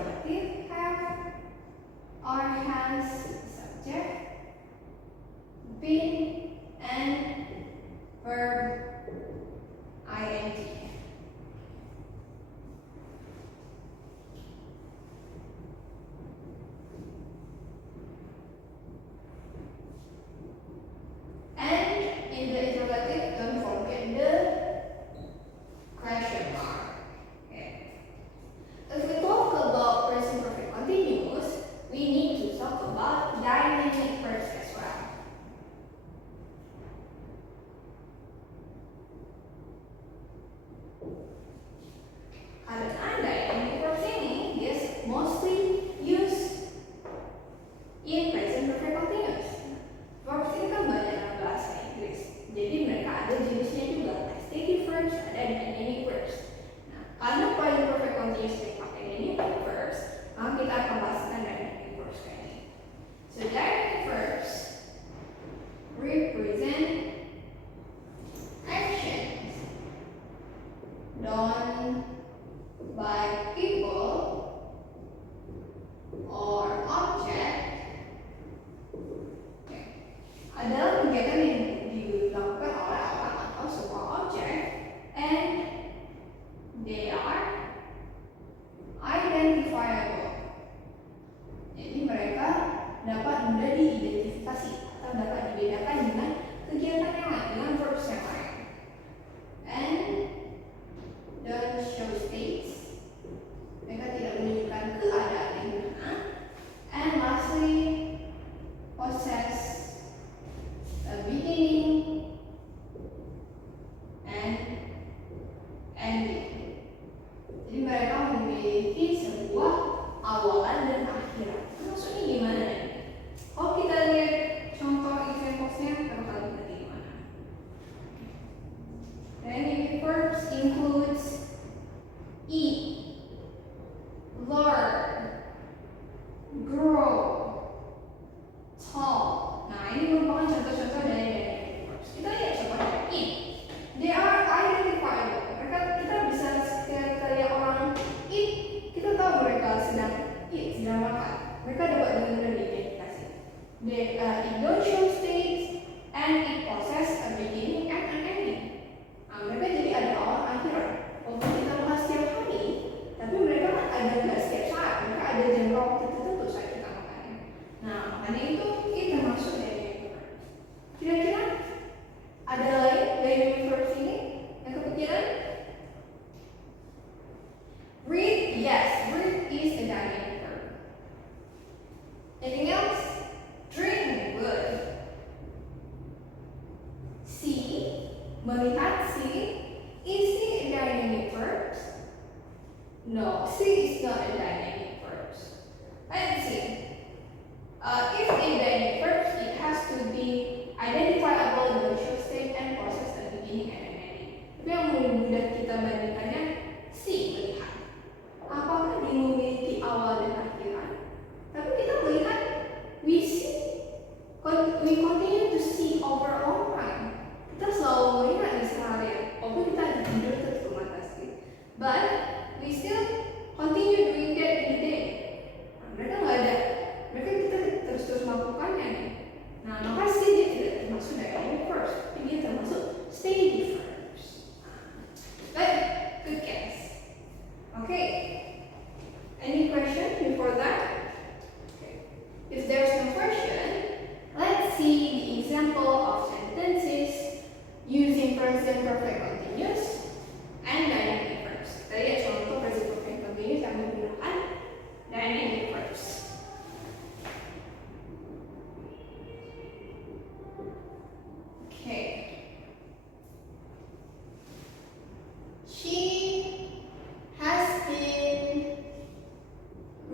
interrogative have or has subject, been, and verb ing. And in the interrogative, don't forget the question mark. Okay. If we talk about present perfect continuous, we need to talk about dynamic verbs as well. Karena dynamic verbs ini is mostly used in present perfect continuous. Verbs ini kan banyak dalam bahasa Inggris, jadi mereka ada jenisnya juga. Stative verbs, ada dynamic verbs. Nah, karena present perfect continuous dipakai dynamic verbs, maka kita akan bahaskan dynamic verbs kayak ini. So dynamic verbs represent actions done by people or object. Adalah kegiatan yang dilakukan oleh orang atau sebuah objek, and they are identifiable. Jadi mereka dapat mudah diidentifikasi atau dapat dibedakan dengan kegiatan yang lain, dengan verbs yang lain. And don't show states. Mereka tidak menunjukkan keadaan yang benar. And lastly, possess a beginning and ending. Jadi mereka memiliki sebuah awalan dan akhiran. Maksudnya gimana nih? Kalau kita lihat contoh example-nya, bakal ngerti gimana. Dynamic verbs includes eat, learn, grow, talk. Nah, ini merupakan contoh-contoh dari dynamic verbs. Kita lihat contohnya eat. They are identifiable. Kita bisa ketika lihat orang eat, kita tahu mereka sedang eat, sedang makan. Mereka dapat dengan mudah diidentifikasi. It don't show states and it possess a beginning and an ending. Nah, mereka jadi ada awal akhiran. Walaupun kita bahas setiap hari, tapi mereka ada nggak setiap saat. Mereka ada jangka waktu tertentu saat kita makan. Nah, makanya itu termasuk dynamic verbs. Kira-kira ada lain dynamic verbs ini yang kepikiran? Read, yes, read is a dynamic verb. Anything else? Drink, good. See, melihat, see. Is see a dynamic verb? No, see is not a dynamic verb. Let's see. If in dynamic verbs, it has to be identifiable in the show state and possess a beginning and an ending. Tapi yang mudah kita bandingkannya see, melihat. Apakah dia memiliki awal dan akhiran? Tapi kita melihat, we continue to see over a long time. Kita selalu melihat di seharian. Walaupun kita tidur tutup mata sih. But we still continue doing that in the day. Mereka nggak ada. Mereka kita terus melakukannya nih. Nah, maka sih dia tidak termasuk dynamic verbs, tapi dia termasuk stative verbs. But good guess. Okay. Any question before that? Okay. If there's no question, let's see the example of sentences using present perfect continuous and dynamic verbs. Kita lihat contoh present perfect continuous yang menggunakan dynamic verbs. Okay. She has been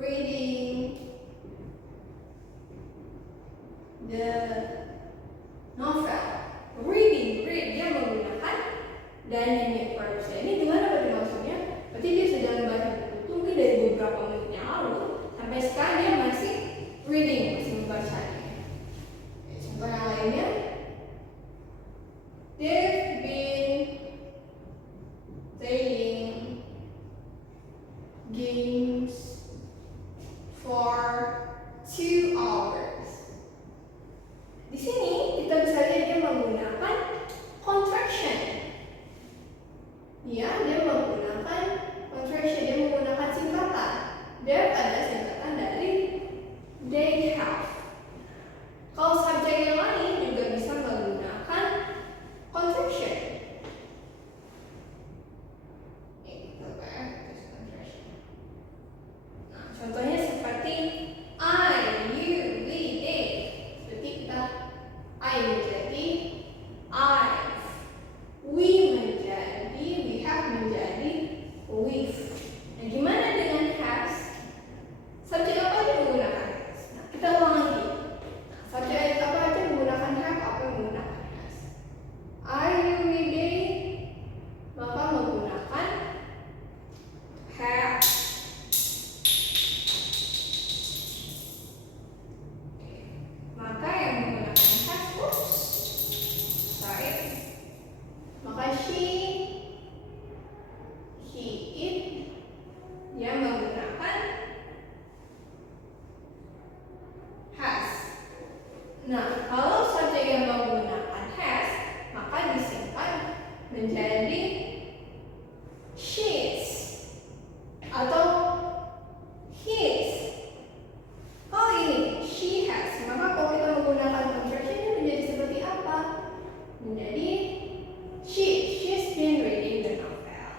reading the novel. Read dia menggunakan dynamic verbs. Ini gimana berarti maksudnya? Berarti dia sedang membaca buku itu mungkin dari beberapa menit yang lalu sampai sekarang dia masih reading, masih membacanya. Contoh yang lainnya, they've been playing games for 2 hours. Di sini kita bisa lihat dia menggunakan contraction. Ya, dia menggunakan contraction, dia menggunakan singkatan. There ada singkatan dari they have. Kalau subjek yang lain juga bisa menggunakan contraction. Nah, contohnya seperti I, you, we, they. Seperti kita I menjadi I've, we menjadi, we have menjadi we've. Nah, gimana dengan has? Subjek apa aja menggunakan has? Nah, kita ulang lagi. Nah, subjek apa aja menggunakan have, apa yang menggunakan has? I, you, we, they, maka menggunakan have. Maka yang menggunakan has, maka she, he, it, yang menggunakan has. Nah, kalau subjek yang menggunakan has, maka disingkat menjadi she's atau his. Kalau ini she has, maka kalau kita menggunakan contractionnya menjadi seperti apa? Menjadi she's been reading the novel.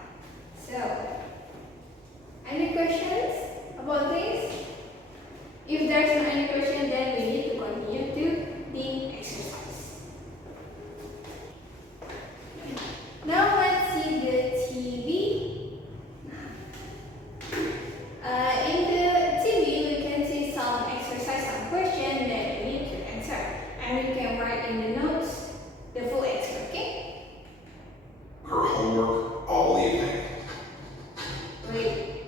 So, any questions about this? If there's no any question, then we need to continue to the exercise. Now let's see the TV. In the TV, we can see some exercise, some question that we need to answer, and you can write in the notes the full answer. Okay? Her homework all evening. Great.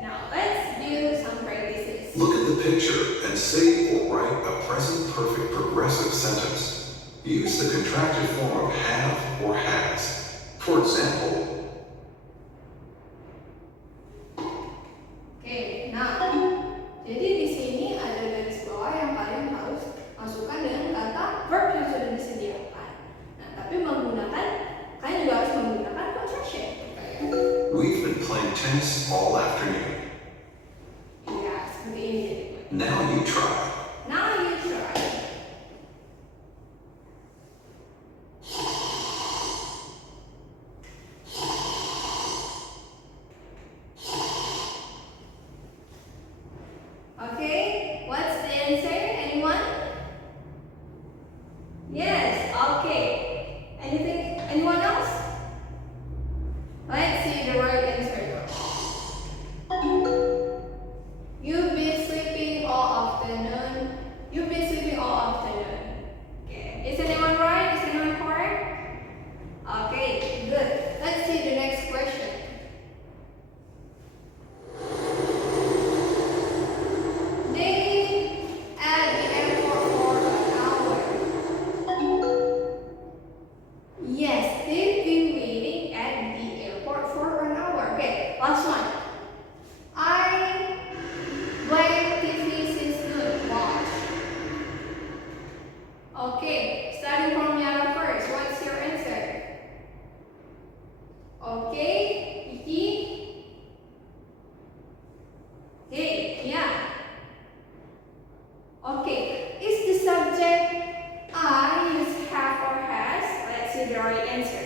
Now let's do some practices. Look at the picture and say or write a present perfect progressive sentence. Use the contracted form of have or has. For example, Oke, nah, jadi di sini ada garis bawah yang kalian harus masukkan dengan kata verb yang sudah disediakan. Nah, tapi kalian juga harus menggunakan contraction. we've been playing tennis all afternoon. Ya, seperti ini. Now you try. Now you try. Okay, what's the answer? Anyone? Yes, okay. Anyone else? Let's see the right answer. You've been sleeping all afternoon. You've been sleeping all afternoon. Okay, is anyone right? Is anyone correct? Okay, good. Let's see the next question. They at the airport for an hour. Yes, they've been waiting at the airport for an hour. Okay, last one. I blank TV since noon. Watch. Okay, starting from Yara first. What's your answer? Okay, Iki. Hey, yeah. Okay, is the subject I use have or has? Let's see the right answer.